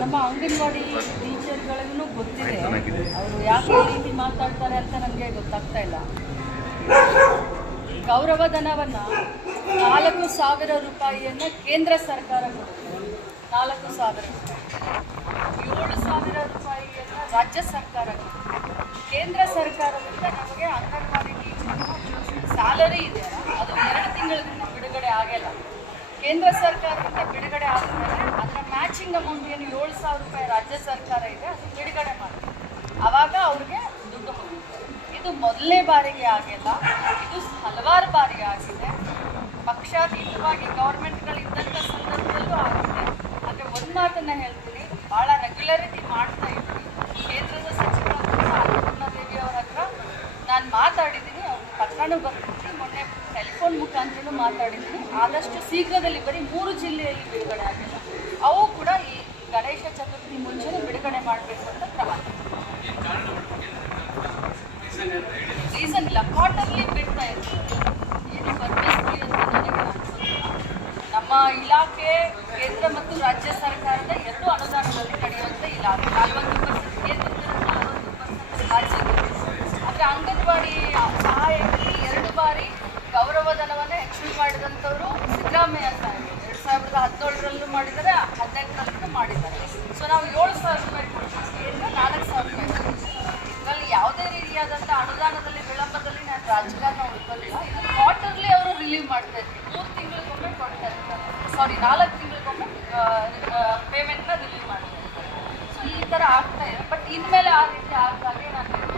ನಮ್ಮ ಅಂಗನವಾಡಿ ಟೀಚರ್ಗಳಿಗೂ ಗೊತ್ತಿದೆ. ಅವರು ಯಾಕೆ ಈ ರೀತಿ ಮಾತಾಡ್ತಾರೆ ಅಂತ ನನಗೆ ಗೊತ್ತಾಗ್ತಾ ಇಲ್ಲ. ಗೌರವಧನವನ್ನು ನಾಲ್ಕು ಸಾವಿರ ರೂಪಾಯಿಯನ್ನು ಕೇಂದ್ರ ಸರ್ಕಾರ ಕೊಡುತ್ತೆ. ನಾಲ್ಕು ಸಾವಿರ ಏಳು ಸಾವಿರ ರೂಪಾಯಿಯನ್ನು ರಾಜ್ಯ ಸರ್ಕಾರ ಕೊಡುತ್ತೆ. ಕೇಂದ್ರ ಸರ್ಕಾರದಿಂದ ನಮಗೆ ಅಂಗನವಾಡಿ ಟೀಚರ್ ಸ್ಯಾಲರಿ ಇದೆ. ಅದು ಎರಡು ತಿಂಗಳಿಂದ ಬಿಡುಗಡೆ ಆಗಿಲ್ಲ. ಕೇಂದ್ರ ಸರ್ಕಾರದಿಂದ ಬಿಡುಗಡೆ ಆದಮೇಲೆ ಅದರ ಮ್ಯಾಚಿಂಗ್ ಅಮೌಂಟ್ ಏನು ಏಳು ಸಾವಿರ ರೂಪಾಯಿ ರಾಜ್ಯ ಸರ್ಕಾರ ಇದೆ, ಅದು ಬಿಡುಗಡೆ ಮಾಡಿದೆ ಅವಾಗ ಅವ್ರಿಗೆ ದುಡ್ಡು ಹೋಗುತ್ತೆ. ಇದು ಮೊದಲನೇ ಬಾರಿಗೆ ಆಗಿಲ್ಲ, ಇದು ಹಲವಾರು ಬಾರಿ ಆಗಿದೆ. ಪಕ್ಷಾತೀತವಾಗಿ ಗೌರ್ಮೆಂಟ್ಗಳು ಇದ್ದಂಥ ಸಂದರ್ಭದಲ್ಲೂ ಆಗಿದೆ ಆದರೆ ಒಂದು ಮಾತನ್ನು ಹೇಳ್ತೀನಿ ಭಾಳ ರೆಗ್ಯುಲರಿಟಿ ಮಾಡ್ತಾ ಇದ್ದೀನಿ ಕೇಂದ್ರದ ಸಚಿವರಾದ ಅನ್ನಪೂರ್ಣ ದೇವಿ ಅವರ ಹತ್ರ ನಾನು ಮಾತಾಡಿದ್ದೀನಿ ಅವ್ರಿಗೆ ಪತ್ರನೂ ಬರ್ತಿದ್ದೀನಿ ಮೊನ್ನೆ ಟೆಲಿಫೋನ್ ಮುಖಾಂತರನೂ ಮಾತಾಡಿದ್ದೀನಿ. ಆದಷ್ಟು ಶೀಘ್ರದಲ್ಲಿ ಬರೀ ಮೂರು ಜಿಲ್ಲೆಯಲ್ಲಿ ಬಿಡುಗಡೆ ಆಗಿಲ್ಲ ಮಾಡಬೇಕು ಅಂತ ಕ್ರಮ ರೀಸನ್ ಇಲ್ಲ. ಕ್ವಾರ್ಟರ್ಲಿ ಬಿಡ್ತಾ ಇರ್ತಾರೆ ಏನು ಪರ್ಪಸ್ಲಿ ಅಂತ ನನಗೆ ನಮ್ಮ ಇಲಾಖೆ ಕೇಂದ್ರ ಮತ್ತು ರಾಜ್ಯ ಸರ್ಕಾರದ ಎರಡು ಅನುದಾನದಲ್ಲಿ ನಡೆಯುವಂಥ ಇಲಾಖೆ. ನಲವತ್ತು ಪರ್ಸೆಂಟ್ ಕೇಂದ್ರದಲ್ಲಿ ನಲವತ್ತು ಪರ್ಸೆಂಟ್ ರಾಜ್ಯದಲ್ಲಿ ಆದರೆ ಅಂಗನವಾಡಿ ಸಹಾಯಕ್ಕೆ ಎರಡು ಬಾರಿ ಗೌರವಧನವನ್ನು ಹೆಚ್ಚಳ ಮಾಡಿದಂಥವರು ಸಿದ್ದರಾಮಯ್ಯ ಸಾಹೇಬರು. ಸಾವಿರದ ಹದಿನೇಳರಲ್ಲೂ ಮಾಡಿದ್ದಾರೆ, ಹದಿನೆಂಟರಲ್ಲೂ ಮಾಡಿದ್ದಾರೆ. ಸೊ ನಾವು ಏಳು ಸಾವಿರ ರೂಪಾಯಿ ಕೊಡ್ತೀವಿ. ನಾಲ್ಕು ಸಾವಿರ ರೂಪಾಯಿ ಇದರಲ್ಲಿ ಯಾವುದೇ ರೀತಿಯಾದಂಥ ಅನುದಾನದಲ್ಲಿ, ವಿಳಂಬದಲ್ಲಿ ನಾನು ರಾಜಕಾರಣ ಉಳ್ಕೊಳ್ಳಿಲ್ಲ ಇದು ಕ್ವಾರ್ಟರ್ಲಿ ಅವರು ರಿಲೀವ್ ಮಾಡ್ತಾ ಇರ್ತೀವಿ ಮೂರು ತಿಂಗಳಿಗೊಮ್ಮೆ ಕೊಡ್ತಾ ಇರ್ತಾರೆ. ಸಾರಿ ನಾಲ್ಕು ತಿಂಗಳಿಗೊಮ್ಮೆ ಪೇಮೆಂಟ್ನ ರಿಲೀವ್ ಮಾಡ್ತಾ ಇರ್ತಾರೆ. ಸೊ ಈ ಥರ ಆಗ್ತಾ ಇದೆ. ಬಟ್ ಇನ್ಮೇಲೆ ಆ ರೀತಿ ಆಗ್ತಾಗೆ ನಾನು